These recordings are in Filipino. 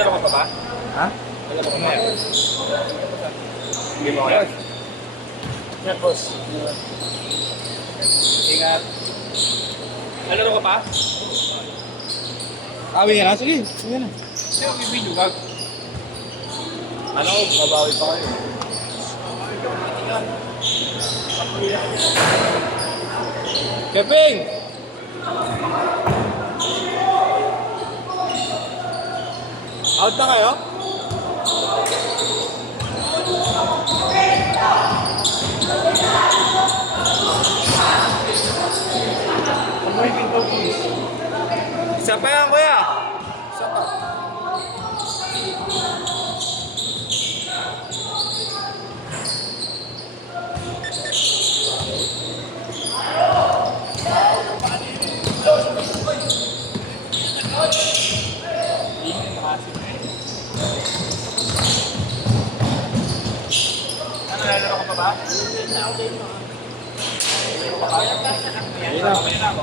Nagdadala ka pa ba? Ha? Nagdadala ka pa yan. Hindi mo kaya. Ingat, boss. Ingat. Nagdadala ka pa? Awi ka na? Sige. Sige na. Hindi ako bibidyo ka. Ano? Babawi pa kayo. Keping! Out na kayo? Isa pa yan, kuya! Isa pa. Ano, nagdadala ka pa ba? Ayun na. Okay na ako.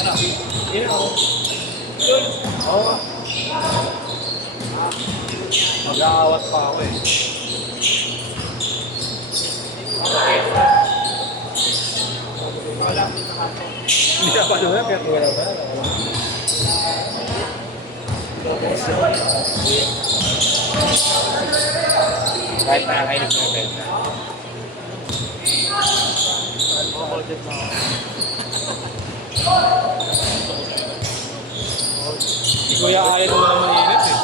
Ano? Ayun ako. Yun. Oo. Mag-aawat pa ako eh. Hindi ka pa doon, kaya wala ba? Kahit nakakainig mo yung benta. Si Kuya Ali naman ang mainit eh.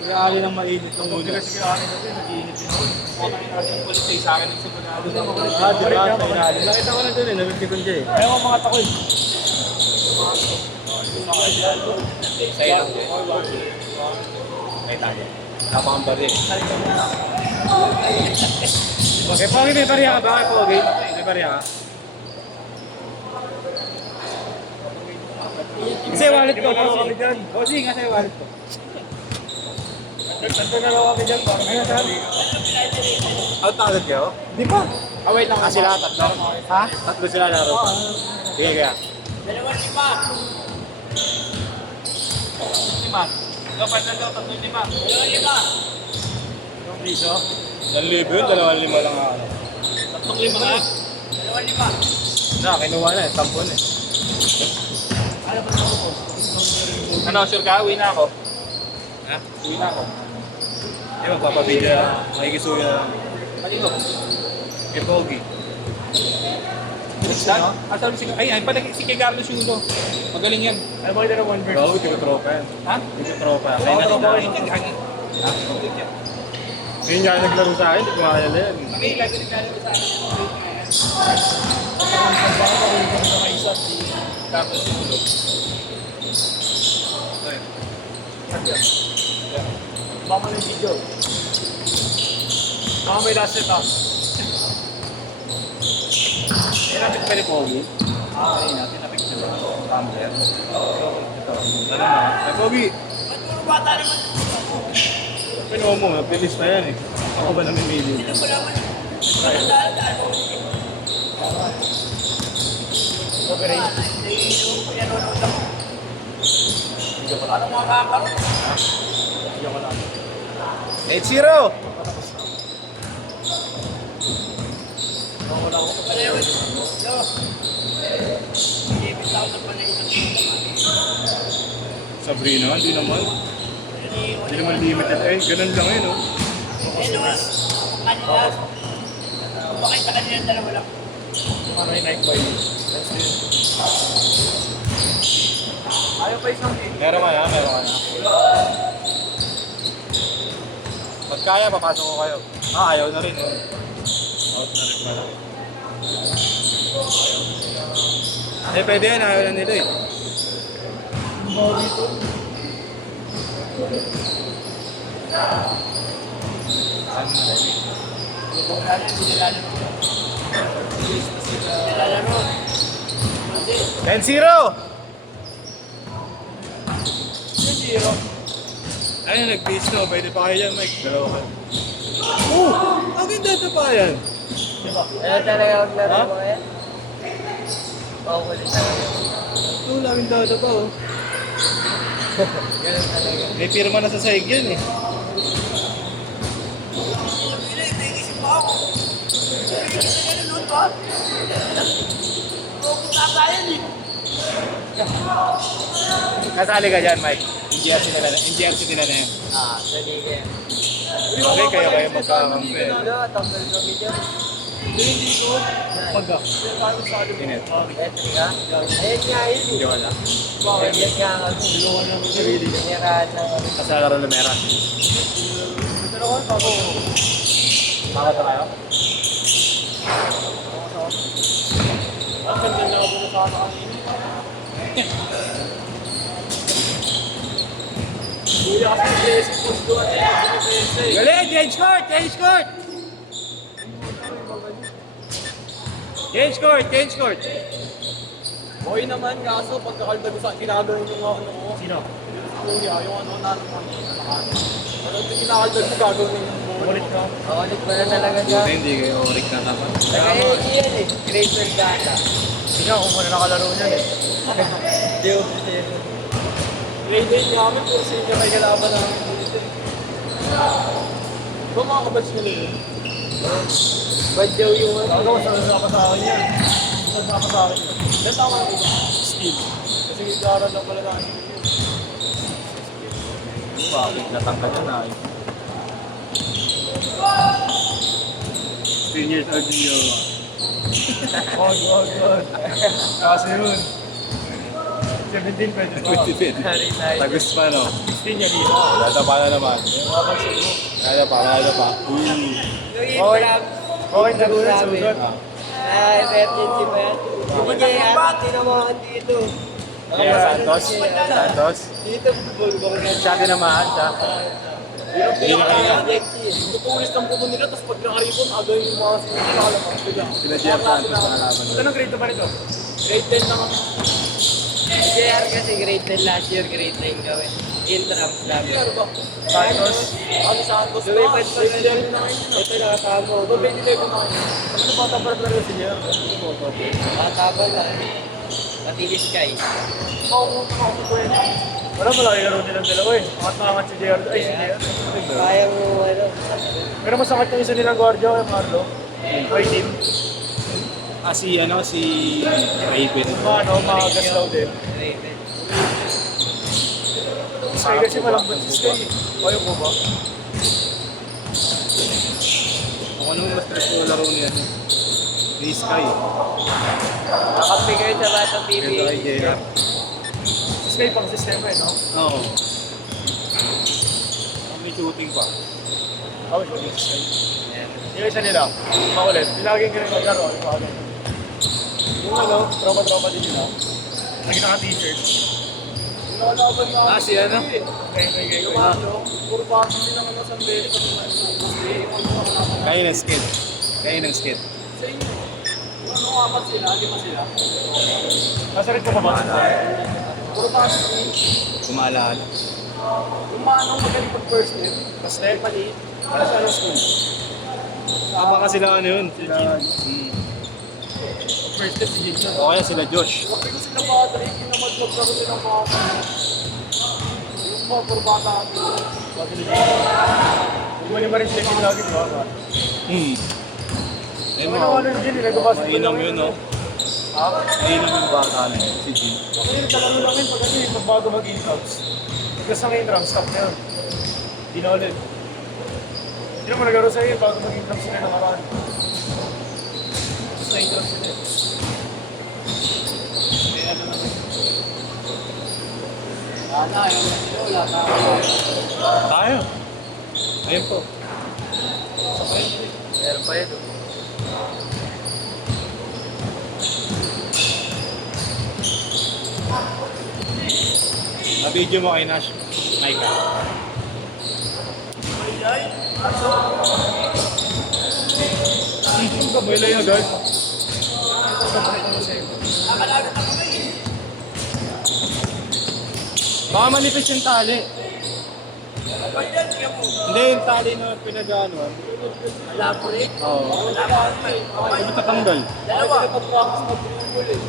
Kuya Ali nang mainit ng ulo. Kasi kaya akin kasi nag-iinit din ako. Pumunta rin natin yung police sa akin sa Manalo. Ah, di ba? Sa ilalim. Nakita ko na doon eh, nabibigyan siya eh. Ayaw ko mga takoy. Sa'yo lang din. May tayo. Napakambari eh. Okay, Pogi, may pariya ka ba? Pogi, may pariya ka? Kasi wallet ko, Pogi. Pogi, nga sa'yo wallet ko. Nandun na lang kami dyan, parang ayun, sabi. Out na agad kayo? Di pa. Ah, wait lang. Sila, tatlo. Ha? Tatlo sila na rin. Sige, kaya. 2,500. 5. Dapat na daw, 3,500. 2,500. Yung piso? 1,000 yun, 2,500 lang ako. 3,500 nga. 2,500. Na, kinuha na eh, 10 eh. Ano, sure ka? Uwi na ako. Ha? Uwi na ako. Eh, magpapabidyo na. Makikisuyo na lang. Kanino? Kay Pogi. Saan? Asan si... Ay, si kay Carlos Yulo. Magaling yan. Ano ba ito na one verse? Oo, tigo-tropa yan. Ha? Tigo-tropa. Oo, Kaya tropa ko natin yun. na. Ngayon nga naglaro sa akin, hindi ko makakala yan. Makailag rin ka sa akin. Carlos Yulo. Baka mo yung video. Baka may last set ah. Eh, natin pa ni Pogi. Ay, natin na-picture na. Tumbler. Ito. Ano na? Ay, Pogi! Pinuha mo, bilis na yan eh. Ako ba namimili? Hindi ko naman. Eight zero. Sabrina, hindi naman. Hindi naman limited. Eh, ganun lang yun, oh. Bakit sa kanila dalawa lang? Ano yung Nike by you? Ayaw pa isang game. Meron ka na, meron ka na. Pag kaya, papasok ko kayo. Ah, ayaw na rin. Out na rin pala. Eh, pwede yan. Ayaw na nila eh. Ano na rin? Lubog natin, hindi nilalaro. Nilalaro. 10-0! 10-0? Ayun, nag-peace no. Pwede pa kayo yan, Mike. Dalawa ka. Ang ganda ito pa yan. Ayaw talaga maglaro Ha? mo ngayon? Pakukulit talaga. Ito, laging dada pa oh. Ganun talaga. May pirma na sa sahig yun eh. Kasali ka dyan, Mike. NGRC nila na yan. Dali ka yan. Okay, kayo magkakampi. Ano, tambal kami dyan. Hindi ko. Pagka. Init. Entry ka? Ayun nga yun. Hindi wala. Ganyan nga kami. Siniraan na kami. Kasala rin lumera. Pero ko, bago. Baka tayo? Ang ganda na ako sa kanina. Kuya kasi basic post doon eh. Galing! Change court! Change court! Change court! Change court! Okay naman, kaso pagkakaldag ko sa ginagano yung ano ko. Sino? Kuya, yung ano na naman. Pero ito kinakaldag ko gagawin yung Ulit ka. Ulit pa na talaga dyan. Hindi kayo orik na dapat. Nag-AAG yan eh. Grade 12 data. Ikaw kung muna nakalaro niyan eh. Hindi ko kasi grade 8 namin, puro senior ay kalaban namin dito eh. Ba mga kabats nila yun? bad daw yung ano. Ako, sa sa akin yan. Sa sa akin yan. Ilan tama na ba? Skill. Kasi nag-aaral lang pala namin yun. Bakit natangka dyan na eh. 10 years old din yun. Wag. Kasi yun. 17 pwede pa. Very nice. Tagus pa no? 16 yan dito. Lada pa na naman. Mabang sugo. Lada pa. Okay na doon, sugat. Emergency ba yan? Hindi kaya tinamaan dito. Kaya Santos? Dito, bulbong na Siya tinamaan siya. Hindi na kanina. Tutulis ng puto nila, tapos pag nakaripon, agay yung mga sinakalaman. Sila Jeff Santos na kalaban. Anong grade na ba nito? Grade 10 lang ako. JR kasi grade 10 last year, grade 9 gawin. Intrams namin. Ano ba? Santos? Ano Santos? Lumipad pa Grade ganun. 11 na kayo. Ito nakasama ko. Ito, grade 11 na kayo. Ano ba tabar talaga si Jer? Mataba na. Matilis ka eh. Makakunta ako sa kwento. Wala malaki laro nilang dalawa eh. Angat si JR. Ay, si JR. Kaya mo ano. Pero masakit yung isa nilang guardia, yung Marlo. May team. Si Raven. Mga gaslaw din. Grade 10. Sky kasi malambot si Sky. Ayaw ko ba? Ako naman mas stress ko laro niya. Ni Sky. Nakampi kayo sa Batang TV. Ganda kay JR. Si Sky pang sistema eh, no? Oo. May shooting pa. Ako siya din si Sky. Yung isa nila, makulit. Laging ganun maglaro. Yung ano, tropa-tropa din nila. Lagi naka-t-shirt. Nakalaban na Si ano? Yung ano, puro pasok din naman sa Sambeli. Kaya ng skid. Sa inyo, ano, apat sila, lima sila. Nasa rin ko pa ba? Puro pasok din. Kumalaan. Yung manong magaling pag first name, tapos dahil maliit, para sa anong school? Baka sila ano yun? First name si Jason. O kaya sila Josh. Huwag ko sila battery, kinamadlog ka rin ng mga yung mga puro bata kami. Bumali pa rin sila yung lagi, di ba? Ayun Ano mo. ano yung Jin, nag-basketball Mainam lang yun, no? Ha? Mainam yung bata na yun, si Jim. Okay, talaro lang yun pag ano yun, pag bago mag-intraps. Pagkas na in-traps, stop na yun. Di na ulit. Hindi naman nagaro sa'yo bago mag-intraps sila nakaraan. Tapos na-intraps sila eh. Wala, wala na. Tayo. Ayun po. Meron pa yun. Na-video mo kay Nash. Micah. Hindi ka, may lay agad. Baka manipis yung tali. Hindi, yung tali na pinag-ano. Elaborate. Oo. Hindi matatanggal. Dalawa. Pag-practice mag-dribble eh.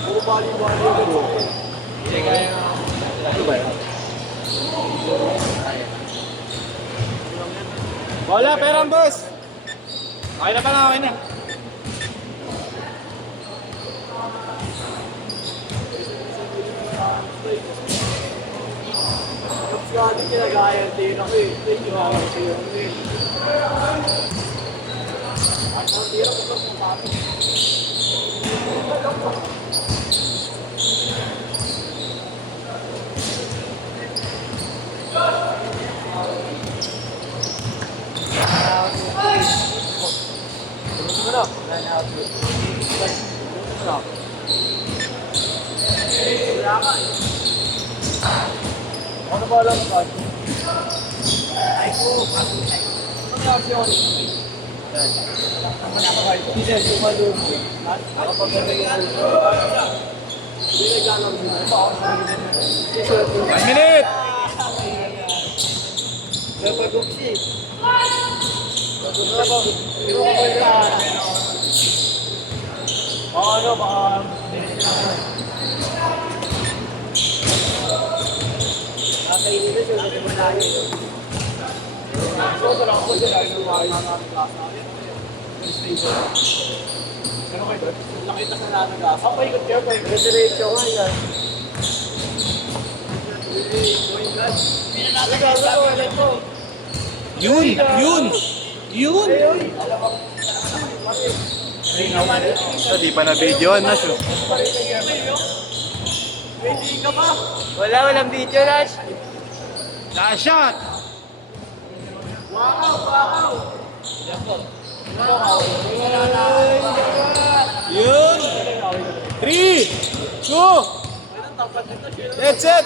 Puro bali-bali yung gano'n. Hindi kaya. Ano ba yan? Wala, perang boss. Okay na pala, okay na. Tapos nga din kinagaya din ako eh. Thank you, ako sa'yo. Ang tira ko sa pato. Ano ba alam ka? Ay ko, ano reaksyon? Hindi siya sumalong. Kapag nagagalang mo. Hindi nagagalang mo. One minute! Napag-uksi. Ano ba? Kakainin na siya, hindi mo layo. So, talaga ako sila yung mga klasa. Ano kayo doon? Nakita sa nanagasa. Ako ikot kayo, kayo. Diretso nga yan. Yun! Yun! Yun! Di pa na videoan na siya. Walang video, Lash. Last shot! Yun! 3, 2, that's it!